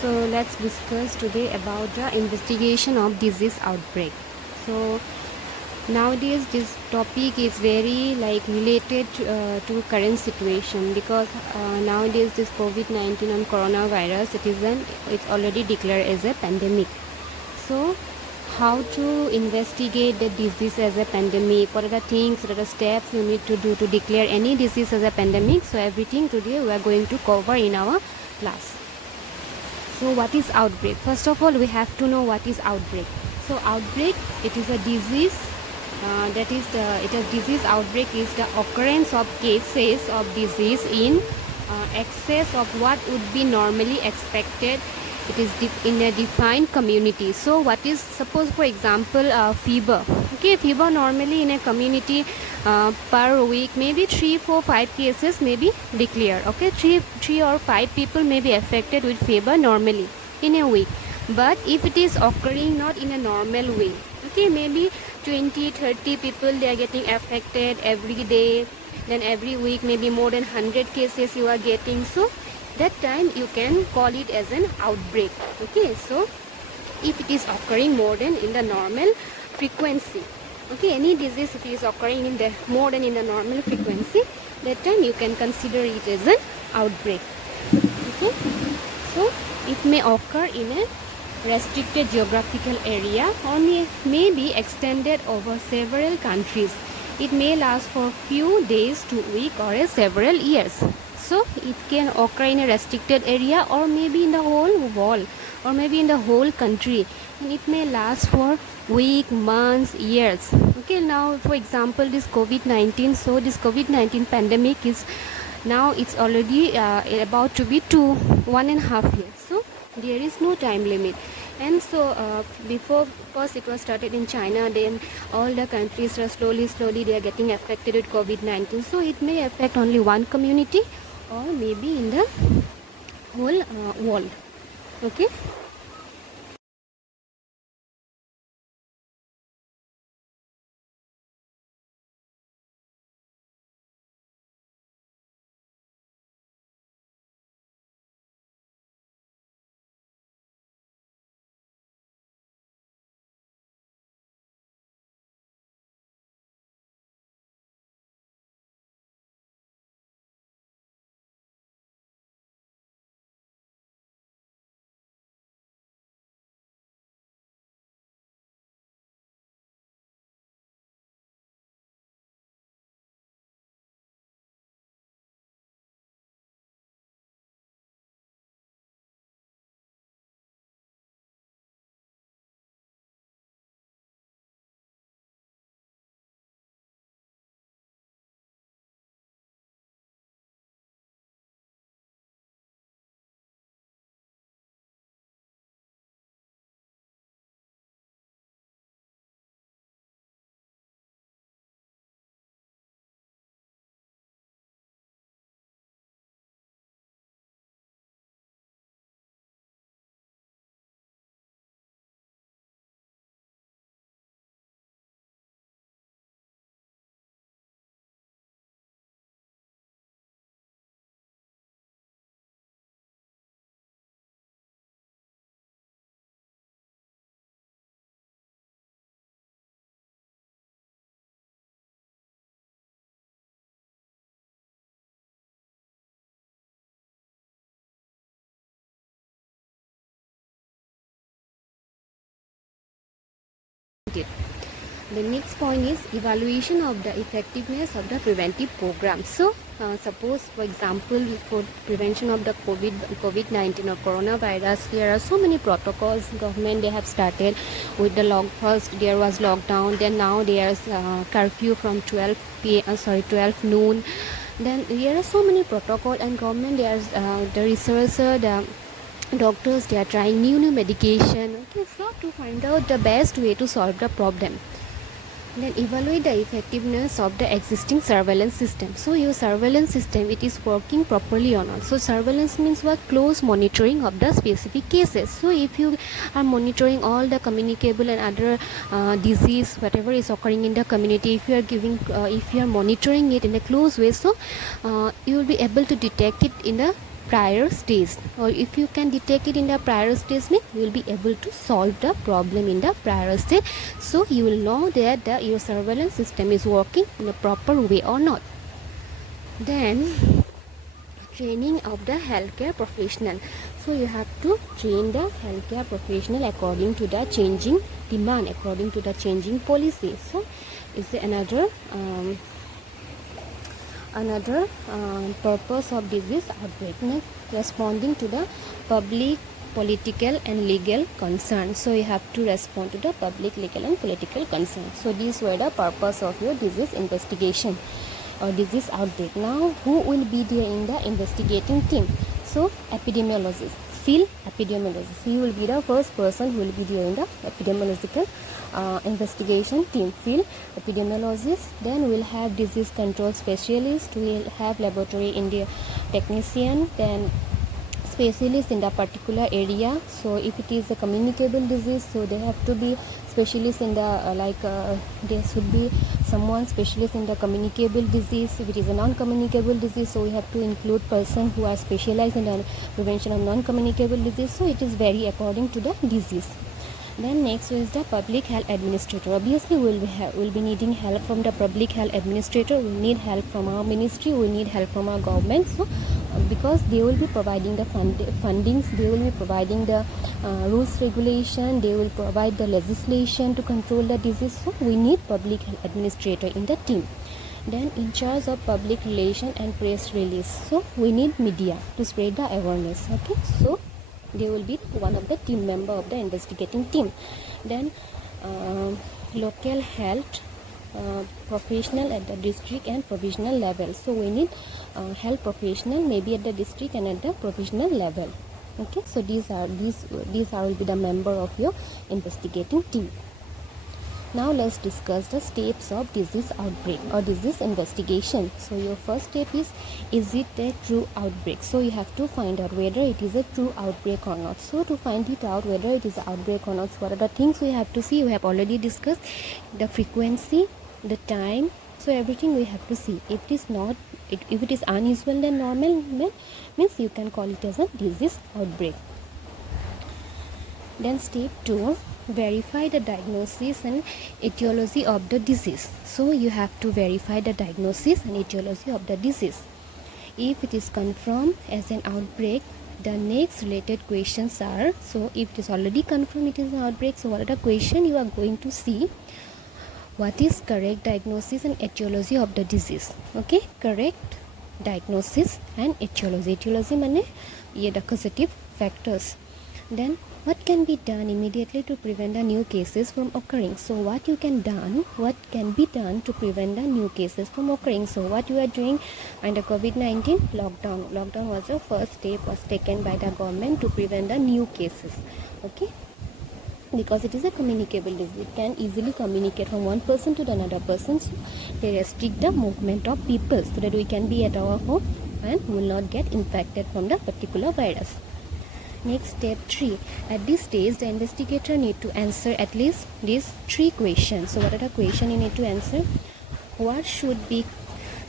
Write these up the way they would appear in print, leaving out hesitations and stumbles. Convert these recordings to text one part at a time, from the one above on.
So let's discuss today about the investigation of disease outbreak. So nowadays this topic is very related to current situation because nowadays this COVID-19 and coronavirus it's already declared as a pandemic. So how to investigate the disease as a pandemic, what are the things, what are the steps you need to do to declare any disease as a pandemic. So everything today we are going to cover in our class. So what is outbreak? First of all, we have to know what is outbreak. So outbreak, it is a disease. Disease outbreak is the occurrence of cases of disease in excess of what would be normally expected. It is in a defined community. So what is, suppose for example, fever. Okay, fever normally in a community per week maybe 3 4 5 cases may be declared. Okay, three or 5 people may be affected with fever normally in a week. But if it is occurring not in a normal way, okay, maybe 20 30 people they are getting affected every day, then every week maybe more than 100 cases you are getting. So that time you can call it as an outbreak. Okay, so if it is occurring more than in the normal frequency, okay, any disease if it is occurring in the more than in the normal frequency, that time you can consider it as an outbreak. Okay, so it may occur in a restricted geographical area or may be extended over several countries. It may last for few days to week or several years. So it can occur in a restricted area or maybe in the whole world or maybe in the whole country, and it may last for week, months, years. Okay, now for example this COVID-19, so this COVID-19 pandemic is now it's already about to be 1.5 years. So there is no time limit. And so before, first it was started in China, then all the countries are slowly they are getting affected with COVID-19. So it may affect only one community or maybe in the whole world. Okay. The next point is evaluation of the effectiveness of the preventive program. So suppose for example for prevention of the COVID-19 or coronavirus, there are so many protocols government they have started with the first there was lockdown, then now there's curfew from 12 noon. Then there are so many protocol and government there's the researcher, the doctors, they are trying new medication. Okay, so to find out the best way to solve the problem, then evaluate the effectiveness of the existing surveillance system. So your surveillance system, it is working properly or not. So surveillance means what? Close monitoring of the specific cases. So if you are monitoring all the communicable and other disease whatever is occurring in the community, if you are monitoring it in a close way, so you will be able to detect it in the prior stage, or if you can detect it in the prior stage, means you will be able to solve the problem in the prior stage. So you will know that your surveillance system is working in a proper way or not. Then training of the healthcare professional. So you have to train the healthcare professional according to the changing demand, according to the changing policy. So is another purpose of disease outbreak, responding to the public, political and legal concerns. So you have to respond to the public, legal and political concerns. So these were the purpose of your disease investigation or disease outbreak. Now who will be there in the investigating team? So epidemiologist, field epidemiologist, he will be the first person who will be there in the epidemiological investigation team, field epidemiologist. Then we'll have disease control specialist, we'll have laboratory India technician, then specialist in the particular area. So if it is a communicable disease, so they have to be specialist in the there should be someone specialist in the communicable disease. If it is a non-communicable disease, so we have to include person who are specialized in the prevention of non-communicable disease. So it is vary according to the disease. Then next is the public health administrator. Obviously we'll be needing help from the public health administrator. We need help from our ministry, we need help from our government. So because they will be providing the fundings, they will be providing the rules regulation, they will provide the legislation to control the disease. So we need public health administrator in the team. Then in charge of public relation and press release, so we need media to spread the awareness. Okay, so they will be one of the team member of the investigating team. Then local health professional at the district and provisional level. So we need health professional maybe at the district and at the provisional level. Okay, so these will be the member of your investigating team. Now let's discuss the steps of disease outbreak or disease investigation. So your first step is it a true outbreak? So you have to find out whether it is a true outbreak or not. So to find it out whether it is an outbreak or not, what are the things we have to see? We have already discussed the frequency, the time. So everything we have to see. If it is unusual than normal, means you can call it as a disease outbreak. Then step 2, verify the diagnosis and etiology of the disease. So you have to verify the diagnosis and etiology of the disease. If it is confirmed as an outbreak, the next related questions are, so if it is already confirmed it is an outbreak, so what are the questions you are going to see? What is correct diagnosis and etiology of the disease? Okay, correct diagnosis and etiology. Etiology means the causative factors. Then what can be done immediately to prevent the new cases from occurring? So what can be done to prevent the new cases from occurring? So what you are doing under COVID-19 lockdown. Lockdown was the first step was taken by the government to prevent the new cases. Okay, because it is a communicable disease, it can easily communicate from one person to the another person. So they restrict the movement of people so that we can be at our home and will not get infected from the particular virus. Next, step 3. At this stage, the investigator need to answer at least these 3 questions. So what are the questions you need to answer? What should be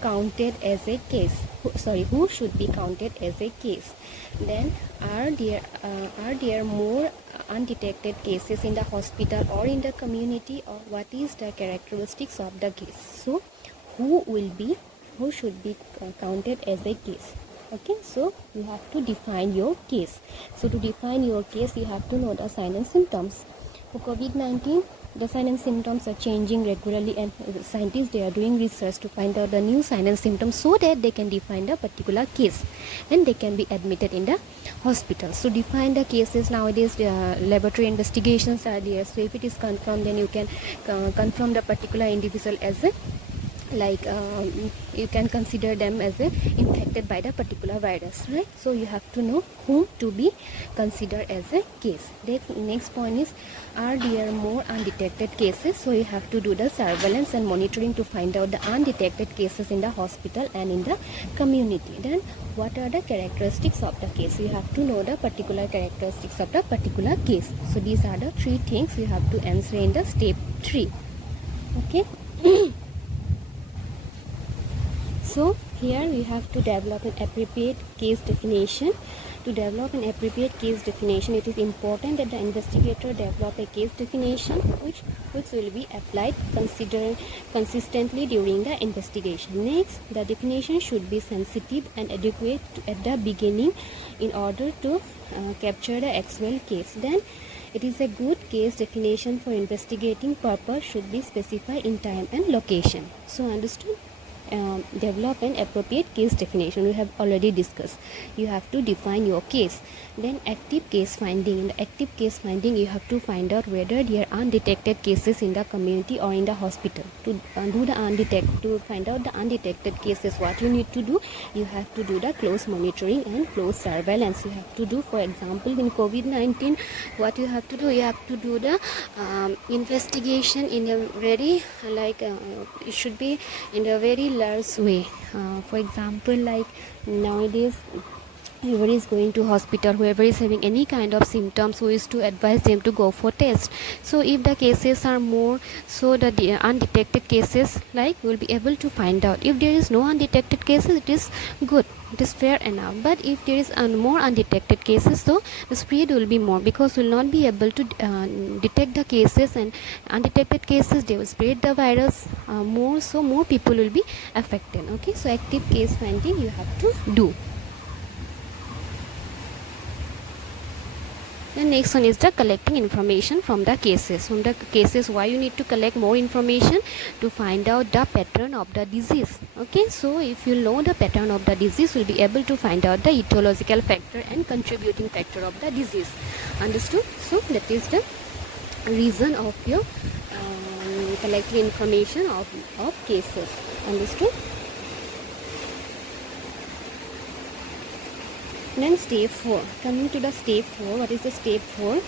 counted as a case? Who should be counted as a case? Then are there more undetected cases in the hospital or in the community, or what is the characteristics of the case? So who should be counted as a case? Okay, so you have to define your case. So to define your case, you have to know the signs and symptoms. For COVID-19, the signs and symptoms are changing regularly, and scientists, they are doing research to find out the new signs and symptoms so that they can define the particular case and they can be admitted in the hospital. So define the cases. Nowadays laboratory investigations are there, so if it is confirmed, then you can confirm the particular individual as a you can consider them as infected by the particular virus, right? So you have to know whom to be considered as a case. The next point is, are there more undetected cases? So you have to do the surveillance and monitoring to find out the undetected cases in the hospital and in the community. Then what are the characteristics of the case? You have to know the particular characteristics of the particular case. So these are the 3 things you have to answer in the step 3. Okay. So here we have to develop an appropriate case definition. To develop an appropriate case definition, it is important that the investigator develop a case definition which will be applied consistently during the investigation. Next, the definition should be sensitive and adequate at the beginning in order to capture the actual case. Then it is a good case definition for investigating purpose should be specified in time and location. So understood? Develop an appropriate case definition. We have already discussed. You have to define your case. Then active case finding. In the active case finding, you have to find out whether there are undetected cases in the community or in the hospital. To find out the undetected cases, what you need to do, you have to do the close monitoring and close surveillance. You have to do, for example, in COVID-19, what you have to do, you have to do the investigation in a very it should be in a very large way. For example, like nowadays, whoever is going to hospital, whoever is having any kind of symptoms, who is to advise them to go for test. So if the cases are more, so the undetected cases, like, will be able to find out. If there is no undetected cases, it is good, it is fair enough. But if there is more undetected cases, so the spread will be more, because we will not be able to detect the cases, and undetected cases, they will spread the virus more, so more people will be affected. Okay, so active case finding you have to do. The next one is the collecting information from the cases. From the cases, why you need to collect more information? To find out the pattern of the disease. Okay, so if you know the pattern of the disease, you'll be able to find out the etiological factor and contributing factor of the disease. Understood? So that is the reason of your collecting information of cases. Understood? Then step 4. Coming to the step 4, what is the step 4?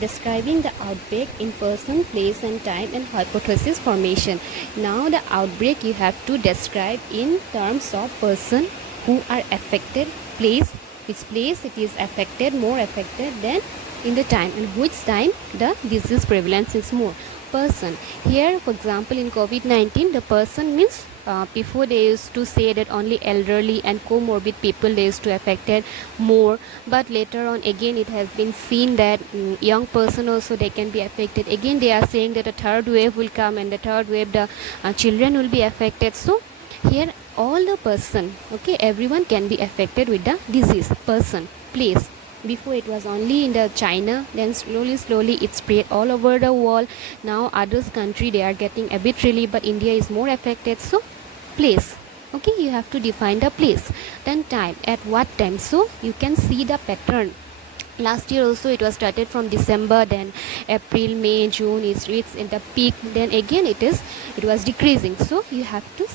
Describing the outbreak in person, place and time, and hypothesis formation. Now the outbreak you have to describe in terms of person who are affected, place, which place it is affected, more affected, than in the time, and which time the disease prevalence is more. Person. Here, for example, in COVID-19, the person means before they used to say that only elderly and comorbid people they used to affected more, but later on again it has been seen that young person also they can be affected. Again they are saying that a third wave will come, and the third wave the children will be affected. So here all the person, okay, everyone can be affected with the disease. Person, place. Before it was only in the China, then slowly it spread all over the world. Now others country they are getting a bit relief, but India is more affected. So place, okay, you have to define the place. Then time, at what time, so you can see the pattern. Last year also it was started from December, then April, May, June is reached in the peak, then again it was decreasing. So you have to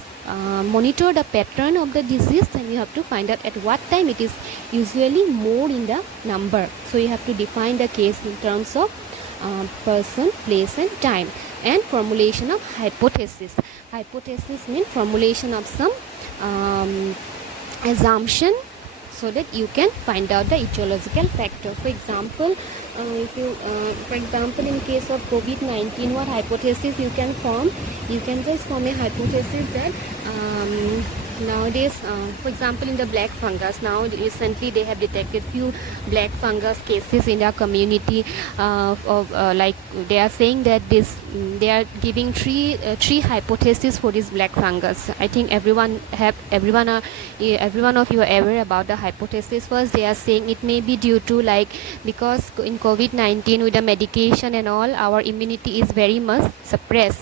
monitor the pattern of the disease, and you have to find out at what time it is usually more in the number. So you have to define the case in terms of person, place and time. And formulation of hypothesis. Hypothesis means formulation of some assumption, so that you can find out the etiological factor. For example, in case of COVID-19, what hypothesis you can form? You can just form a hypothesis that nowadays, for example, in the black fungus, now recently they have detected few black fungus cases in their community. Like they are saying that they are giving three hypotheses for this black fungus. I think everyone of you are aware about the hypothesis. First, they are saying it may be due to, like, because in COVID-19 with the medication and all, our immunity is very much suppressed.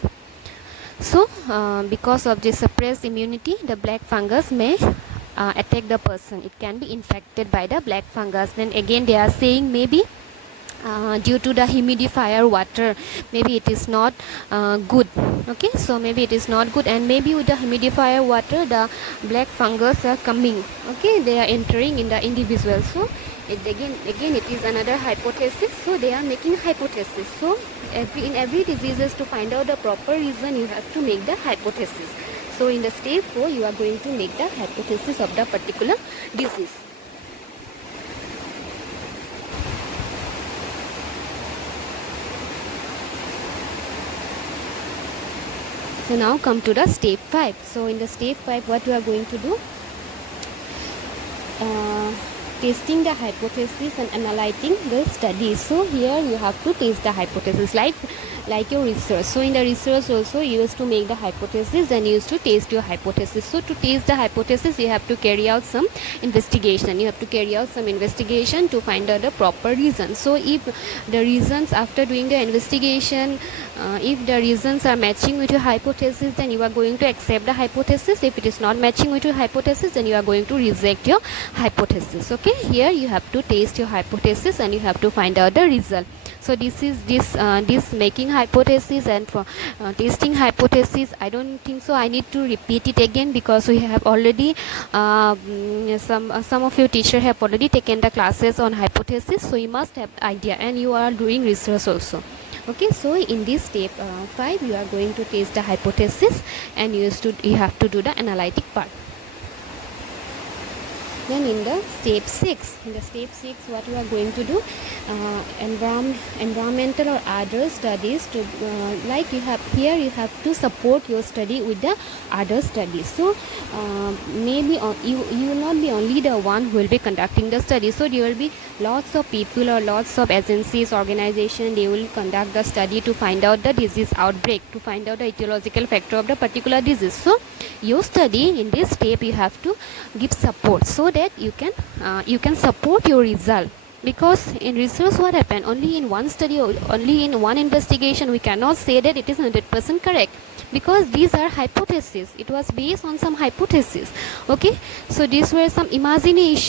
So because of this suppressed immunity, the black fungus may attack the person. It can be infected by the black fungus. Then again they are saying maybe due to the humidifier water, maybe it is not good. Okay, so maybe it is not good, and maybe with the humidifier water the black fungus are coming. Okay, they are entering in the individual. So again it is another hypothesis. So they are making hypothesis. So in every diseases, to find out the proper reason, you have to make the hypothesis. So in the step 4 you are going to make the hypothesis of the particular disease. So now come to the step 5. So in the step 5, what you are going to do? Testing the hypothesis and analyzing the study. So here you have to test the hypothesis like your research. So in the research also you used to make the hypothesis and you used to test your hypothesis. So to test the hypothesis you have to carry out some investigation. You have to carry out some investigation to find out the proper reason. So if the reasons after doing the investigation, if the reasons are matching with your hypothesis, then you are going to accept the hypothesis. If it is not matching with your hypothesis, then you are going to reject your hypothesis. Okay, here you have to test your hypothesis and you have to find out the result. So this is this making hypothesis and for testing hypothesis. I don't think so I need to repeat it again, because we have already some of your teachers have already taken the classes on hypothesis, so you must have idea, and you are doing research also. Okay, so in this step 5 you are going to test the hypothesis and you have to do the analytic part. Then in the step 6, what you are going to do, environmental or other studies to like you have to support your study with the other studies. So maybe you will not be only the one who will be conducting the study. So there will be lots of people or lots of agencies, organization, they will conduct the study to find out the disease outbreak, to find out the etiological factor of the particular disease. So your study in this step you have to give support so that you can support your result. Because in research what happened, only in one study or only in one investigation we cannot say that it is 100% correct, because these are hypotheses. It was based on some hypothesis. Okay, so these were some imaginary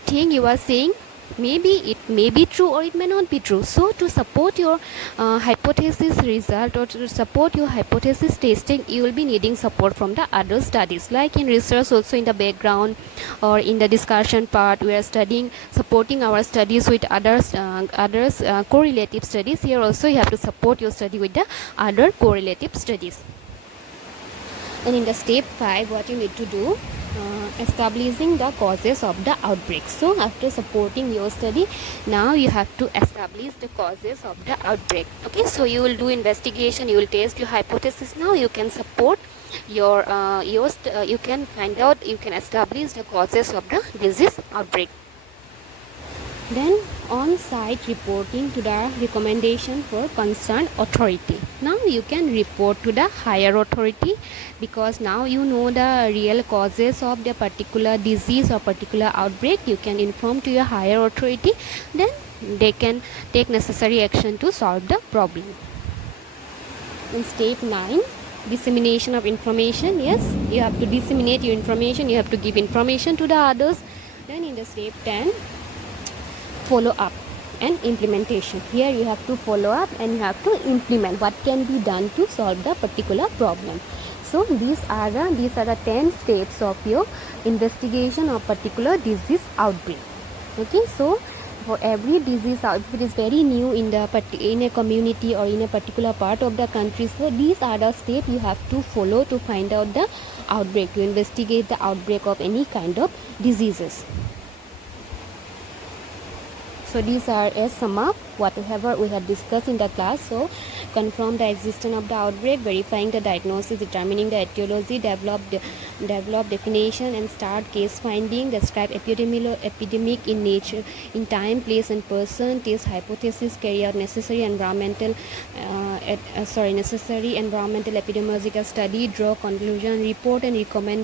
thing you are saying. Maybe it may be true or it may not be true. So to support your hypothesis result, or to support your hypothesis testing, you will be needing support from the other studies. Like in research also, in the background or in the discussion part, we are supporting our studies with others correlative studies. Here also you have to support your study with the other correlative studies. And in the step 5, what you need to do, establishing the causes of the outbreak. So after supporting your study, now you have to establish the causes of the outbreak. Okay, so you will do investigation, you will test your hypothesis. Now you can support your you can find out, you can establish the causes of the disease outbreak. Then on-site reporting to the recommendation for concerned authority. Now you can report to the higher authority, because now you know the real causes of the particular disease or particular outbreak. You can inform to your higher authority, then they can take necessary action to solve the problem. In step 9, dissemination of information. Yes, you have to disseminate your information, you have to give information to the others. Then in the step 10, follow up and implementation. Here you have to follow up and you have to implement what can be done to solve the particular problem. So these are the 10 steps of your investigation of particular disease outbreak. Okay, so for every disease, if it is very new in a community or in a particular part of the country, so these are the steps you have to follow to find out the outbreak, to investigate the outbreak of any kind of diseases. So these are a sum up whatever we have discussed in the class. So confirm the existence of the outbreak, verifying the diagnosis, determining the etiology, develop definition and start case finding, describe epidemic in nature, in time, place and person, test hypothesis, carry out necessary environmental epidemiological study, draw conclusion, report and recommend